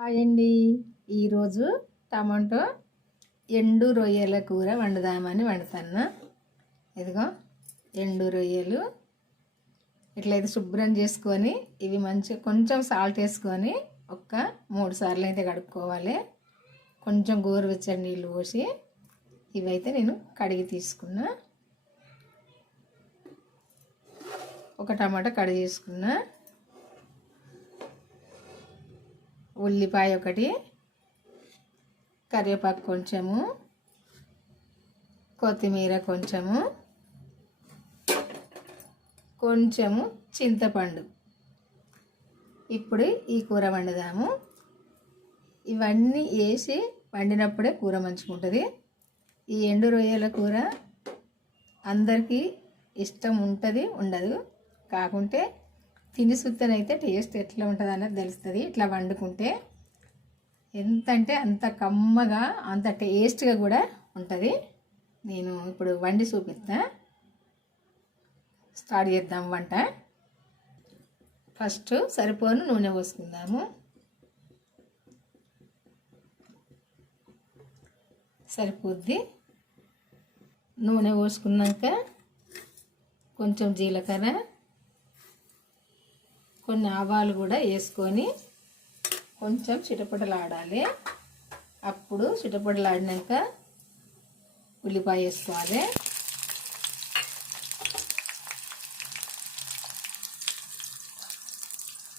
Hi అండి ఈరోజు tomato ఎండు రొయ్యల కూర వండుదామని వండుతాను ఇదిగో ఎండు రొయ్యలు. ఇట్లయితే శుభ్రం చేసుకొని ఇవి మంచిగా కొంచెం సాల్ట్ వేసుకొని ఒక్క మూడు సార్లు అయితే కడుక్కోవాలి. కొంచెం గోరువెచ్చని నీళ్ళు పోసి ఇవైతే నేను కడిగి తీసుకున్నా. ఒక టమాటా కడిగి తీసుకున్నా. ఉల్లిపాయ ఒకటి కరివేపాకు కొంచెము కొత్తిమీర కొంచెము కొంచెము చింతపండు. ఇప్పుడు ఈ కూర వండుదాము. ఇవన్నీ వేసి వండినప్పుడే కూర మంచుకుంటుంది ఈ ఎండు రొయ్యల కూర అందరికీ ఇష్టం ఉంటుంది ఉండదు. కాకుంటే తిని సుత్తనైతే టేస్ట్ ఎట్లా ఉంటుంది అన్నది తెలుస్తుంది. ఇట్లా వండుకుంటే ఎంత అంటే అంత కమ్మగా అంత టేస్ట్గా కూడా ఉంటుంది. నేను ఇప్పుడు వండి చూపిస్తా. స్టార్ట్ చేద్దాం వంట. ఫస్ట్ సరిపోను నూనె పోసుకుందాము. సరిపోద్ది. నూనె పోసుకున్నాక కొంచెం జీలకర్ర కొన్ని ఆవాలు కూడా వేసుకొని కొంచెం చిటపటలాడాలి. అప్పుడు చిటపటలాడినాక ఉల్లిపాయ వేసుకోవాలి.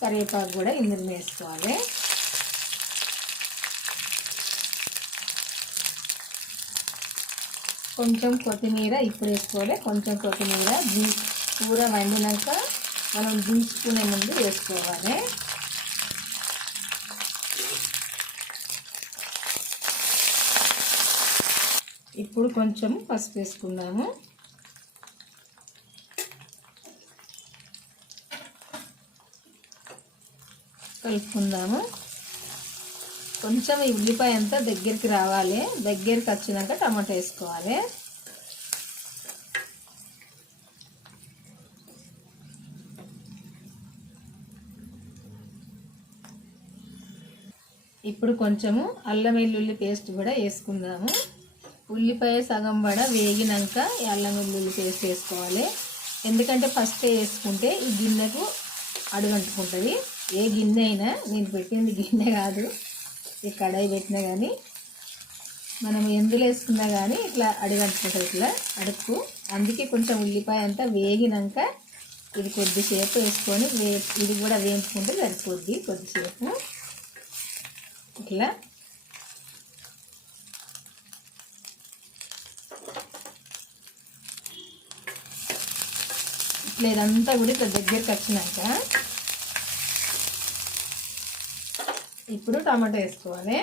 కరివేపాకు కూడా ఇందులో వేసుకోవాలి. కొంచెం కొత్తిమీర ఇప్పుడు వేసుకోవాలి. కొంచెం కొత్తిమీర కూర వండినాక మనం దించుకునే ముందు వేసుకోవాలి. ఇప్పుడు కొంచెం పసుపు వేసుకుందాము. కలుపుకుందాము. కొంచెం ఈ ఉల్లిపాయ అంతా దగ్గరికి రావాలి. దగ్గరికి వచ్చినాక టమాటా వేసుకోవాలి. ఇప్పుడు కొంచెము అల్లం వెల్లుల్లి పేస్ట్ కూడా వేసుకుందాము. ఉల్లిపాయ సగం వడ వేగినాక ఈ అల్లం వెల్లుల్లి పేస్ట్ వేసుకోవాలి. ఎందుకంటే ఫస్ట్ వేసుకుంటే ఈ గిన్నెకు అడుగంటుకుంటుంది. ఏ గిన్నె అయినా నేను పెట్టింది గిన్నె కాదు. ఈ కడాయి పెట్టినా కానీ మనం ఎందులో వేసుకున్నా కానీ ఇట్లా అడుగంటుకుంటుంది ఇట్లా అడుక్కు. అందుకే కొంచెం ఉల్లిపాయ అంతా వేగినాక ఇది కొద్దిసేపు వేసుకొని వే ఇది కూడా వేయించుకుంటే సరిపోద్ది కొద్దిసేపు. ఇట్లా ఇట్లా ఇదంతా కూడా ఇట్లా దగ్గరికి వచ్చినాక ఇప్పుడు టమాటా వేసుకోవాలి.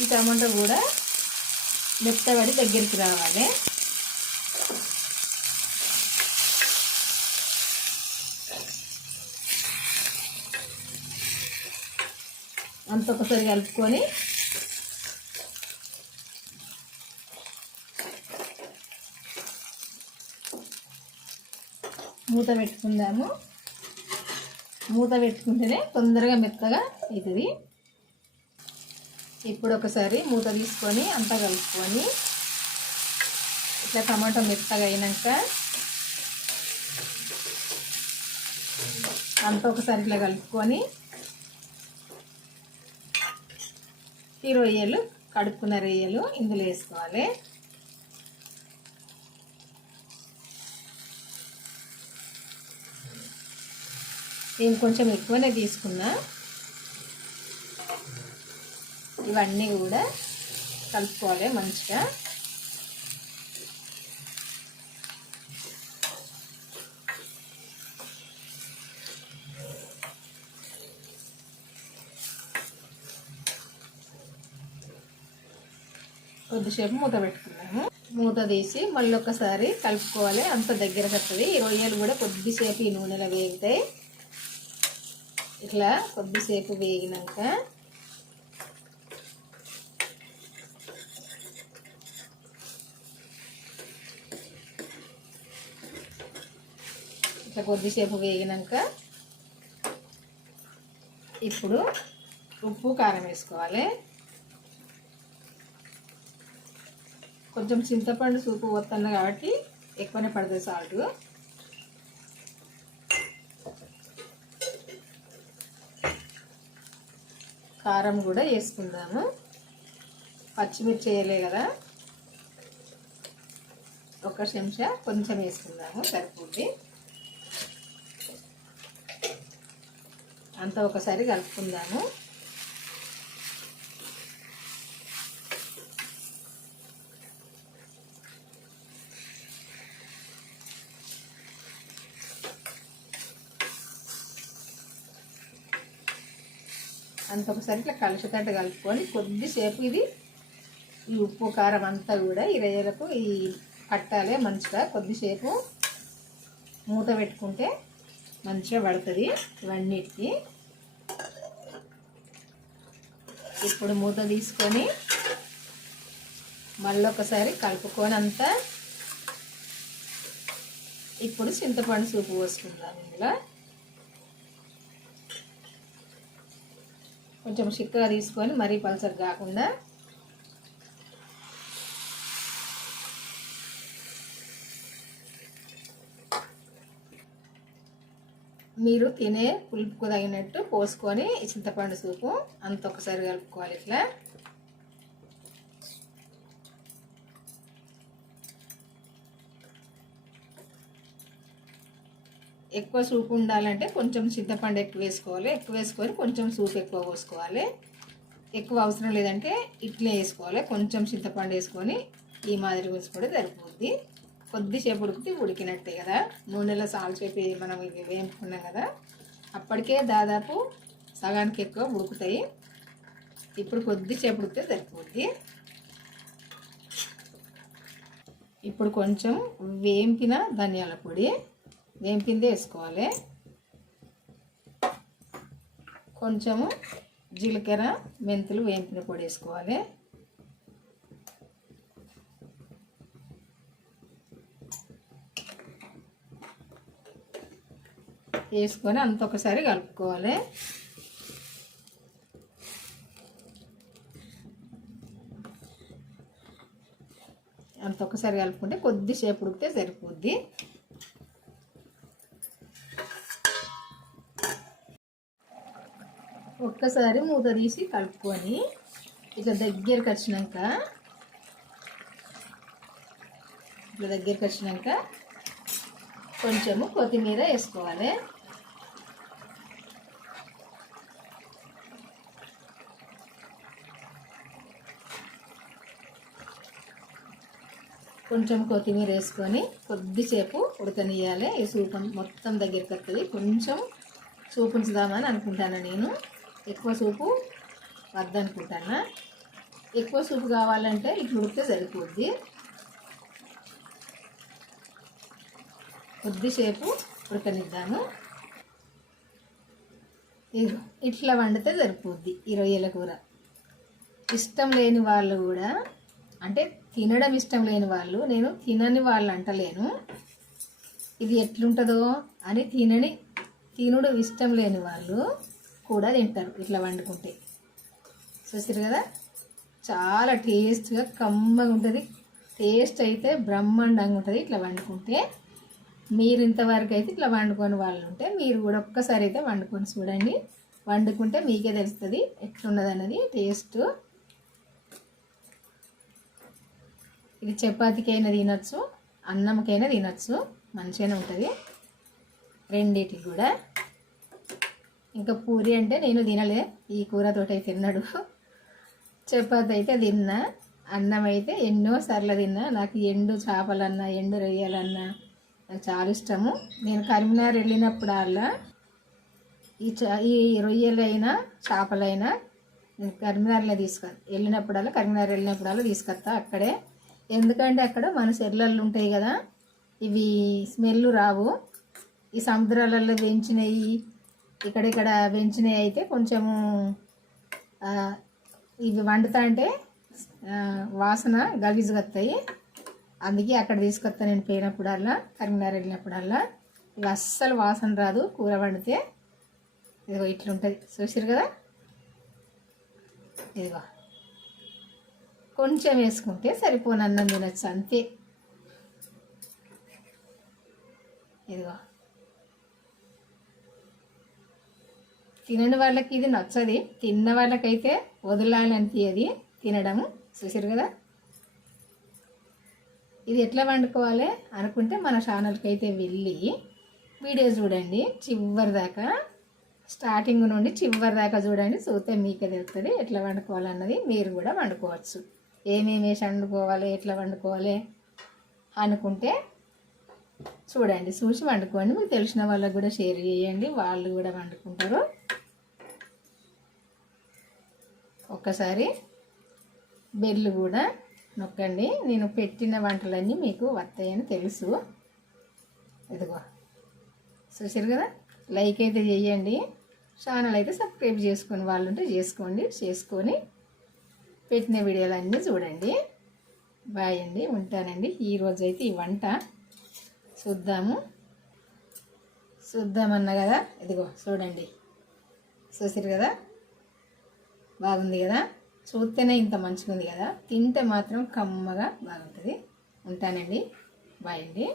ఈ టమాటా కూడా మెత్తబడి దగ్గరికి రావాలి. అంతా ఒకసారి కలుపుకొని మూత పెట్టుకుందాము. మూత పెట్టుకుంటేనే తొందరగా మెత్తగా అవుతుంది. ఇప్పుడు ఒకసారి మూత తీసుకొని అంతా కలుపుకొని ఇట్లా టమాటో మెత్తగా అయినాక అంతా ఒకసారి ఇట్లా కలుపుకొని ఈ రొయ్యలు కడుక్కున్న రొయ్యలు ఇందులో వేసుకోవాలి. నేను కొంచెం ఎక్కువనే తీసుకున్నా. ఇవన్నీ కూడా కలుపుకోవాలి మంచిగా. కొద్దిసేపు మూత పెట్టుకున్నాము. మూత తీసి మళ్ళీ ఒకసారి కలుపుకోవాలి. అంత దగ్గర కట్టది ఈ రొయ్యలు కూడా కొద్దిసేపు ఈ నూనెలో వేగుతాయి. ఇట్లా కొద్దిసేపు వేగినాక ఇట్లా కొద్దిసేపు వేగినాక ఇప్పుడు ఉప్పు కారం వేసుకోవాలి. కొంచెం చింతపండు సూపు వస్తుంది కాబట్టి ఎక్కువనే పడుతుంది సాల్ట్. కారం కూడా వేసుకుందాము. పచ్చిమిర్చి వేయలే కదా. ఒక చెంచా కొంచెం వేసుకుందాము సరిపోద్ది అంతా ఒకసారి కలుపుకుందాము. అంత ఒకసారి ఇట్లా కలిసేటట్టు కలుపుకొని కొద్దిసేపు ఇది ఈ ఉప్పు కారం అంతా కూడా ఈ రొయ్యలకు ఈ పట్టాలే మంచిగా కొద్దిసేపు మూత పెట్టుకుంటే మంచిగా పడుతుంది ఇవన్నిటికి. ఇప్పుడు మూత తీసుకొని మళ్ళీ ఒకసారి కలుపుకొని అంతా ఇప్పుడు చింతపండు సూపు పోసుకుంటాను ఇందులో. కొంచెం చిక్కగా తీసుకొని మరీ పల్చర్ కాకుండా మీరు తినే పులుపుకు తగినట్టు పోసుకొని చింతపండు సూపు అంత ఒకసారి కలుపుకోవాలి ఇట్లా. ఎక్కువ సూప్ ఉండాలంటే కొంచెం చింతపండు ఎక్కువ వేసుకోవాలి. ఎక్కువ వేసుకొని కొంచెం సూప్ ఎక్కువ పోసుకోవాలి. ఎక్కువ అవసరం లేదంటే ఇట్లే వేసుకోవాలి. కొంచెం చింతపండు వేసుకొని ఈ మాదిరి వేసుకుంటే సరిపోద్ది. కొద్దిసేపు ఉడికితే ఉడికినట్టే కదా. నూనెలో సాల్చేపి మనం ఇవి వేపుకున్నాం కదా. అప్పటికే దాదాపు సగానికి ఎక్కువ ఉడుకుతాయి. ఇప్పుడు కొద్దిసేపు ఉడికితే సరిపోద్ది. ఇప్పుడు కొంచెం వేంపిన ధనియాల పొడి వేంపిందే వేసుకోవాలి? కొంచెము జీలకర్ర మెంతులు వేంపిన పొడి వేసుకోవాలి. వేసుకొని అంత ఒకసారి కలుపుకోవాలి. అంత ఒకసారి కలుపుకుంటే కొద్దిసేపు ఉడికితే సరిపోద్ది. ఒక్కసారి మూత తీసి కలుపుకొని ఇట్లా దగ్గరికి వచ్చినాక ఇట్లా దగ్గరికి వచ్చినాక కొంచెము కొత్తిమీర వేసుకోవాలి. కొంచెం కొత్తిమీర వేసుకొని కొద్దిసేపు ఉడకనియాలి ఈ సూప్ మొత్తం దగ్గరికి వస్తుంది కొంచెం చూపించుదామని అనుకుంటాను నేను. ఎక్కువ సూపు వద్దనుకుంటాను? ఎక్కువ సూపు కావాలంటే ఇట్లా ఉడికితే సరిపోద్ది. కొద్దిసేపు ఉడకనిద్దాము ఇట్లా వండితే సరిపోద్ది ఈ రొయ్యల కూర. ఇష్టం లేని వాళ్ళు కూడా అంటే తినడం ఇష్టం లేని వాళ్ళు నేను తినని వాళ్ళు అంటలేను. ఇది ఎట్లుంటుందో అని తినని తినుడు ఇష్టం లేని వాళ్ళు కూడా తింటారు ఇట్లా వండుకుంటే. చూసారు కదా? చాలా టేస్ట్గా కమ్మగా ఉంటుంది. టేస్ట్ అయితే బ్రహ్మాండంగా ఉంటుంది ఇట్లా వండుకుంటే. మీరు ఇంతవరకు అయితే ఇట్లా వండుకొని వాళ్ళు ఉంటే మీరు కూడా ఒక్కసారి అయితే వండుకొని చూడండి. వండుకుంటే మీకే తెలుస్తుంది ఎట్లున్నది అన్నది టేస్ట్. ఇది చపాతీకైనా తినొచ్చు అన్నంకైనా తినచ్చు మంచిగానే ఉంటుంది. రెండిటికి కూడా. ఇంకా పూరి అంటే నేను తినలే. ఈ కూరతోటి అయితే తిన్నాడు. చపాతి అయితే తిన్నా. అన్నం అయితే ఎన్నో సార్లు తిన్నా. నాకు ఎండు చేపలన్నా ఎండు రొయ్యలన్నా నాకు చాలా ఇష్టము. నేను కరీంనగర్ వెళ్ళినప్పుడల్లా ఈ చ ఈ రొయ్యలైనా చేపలైనా నేను కరీంనగర్లో తీసుకొ వెళ్ళినప్పుడల్లా కరీంనగర్ వెళ్ళినప్పుడల్లా తీసుకొస్తా అక్కడే. ఎందుకంటే అక్కడ మన చెర్లలు ఉంటాయి కదా ఇవి స్మెల్ రావు. ఈ సముద్రాలలో పెంచినవి ఇక్కడిక్కడ పెంచినవి అయితే కొంచెము ఇవి వండుతా అంటే వాసన గలీజుగా వస్తాయి అందుకే అక్కడ తీసుకొస్తా నేను పోయినప్పుడల్లా కరీంనగర్ వెళ్ళినప్పుడల్లా. ఇవి అస్సలు వాసన రాదు కూర వండితే. ఇదిగో ఇట్లుంటుంది. చూసారు కదా? ఇదిగో. కొంచెం వేసుకుంటే సరిపోను అన్నం తినచ్చు అంతే. ఇదిగో. తినని వాళ్ళకి ఇది నచ్చది. తిన్న వాళ్ళకైతే వదలాలనిపించది తినడము. చూసారు కదా? ఇది ఎట్లా వండుకోవాలి అనుకుంటే మన ఛానల్కి అయితే వెళ్ళి వీడియో చూడండి. చివరి దాకా స్టార్టింగ్ నుండి చివరి దాకా చూడండి. చూస్తే మీకే తెలుస్తుంది ఎట్లా వండుకోవాలన్నది. మీరు కూడా వండుకోవచ్చు. ఏమేమి వేసి వండుకోవాలి ఎట్లా వండుకోవాలి అనుకుంటే చూడండి. చూసి వండుకోండి. మీకు తెలిసిన వాళ్ళకి కూడా షేర్ చేయండి. వాళ్ళు కూడా వండుకుంటారు. ఒక్కసారి బెల్లు కూడా నొక్కండి. నేను పెట్టిన వంటలన్నీ మీకు వస్తాయని తెలుసు. ఇదిగో. చూసారు కదా? లైక్ అయితే చేయండి. ఛానల్ అయితే సబ్స్క్రైబ్ చేసుకొని వాళ్ళు ఉంటే చేసుకోండి. చేసుకొని పెట్టిన వీడియోలన్నీ చూడండి. బాయ్ అండి. ఉంటానండి. ఈరోజు అయితే ఈ వంట చూద్దాము. చూద్దామన్నా కదా? ఇదిగో చూడండి. చూసారు కదా? బాగుంది కదా? చూస్తేనే ఇంత మంచిగా ఉంది కదా? తింటే మాత్రం కమ్మగా బాగుంటుంది. ఉంటానండి. బాయ్ అండి.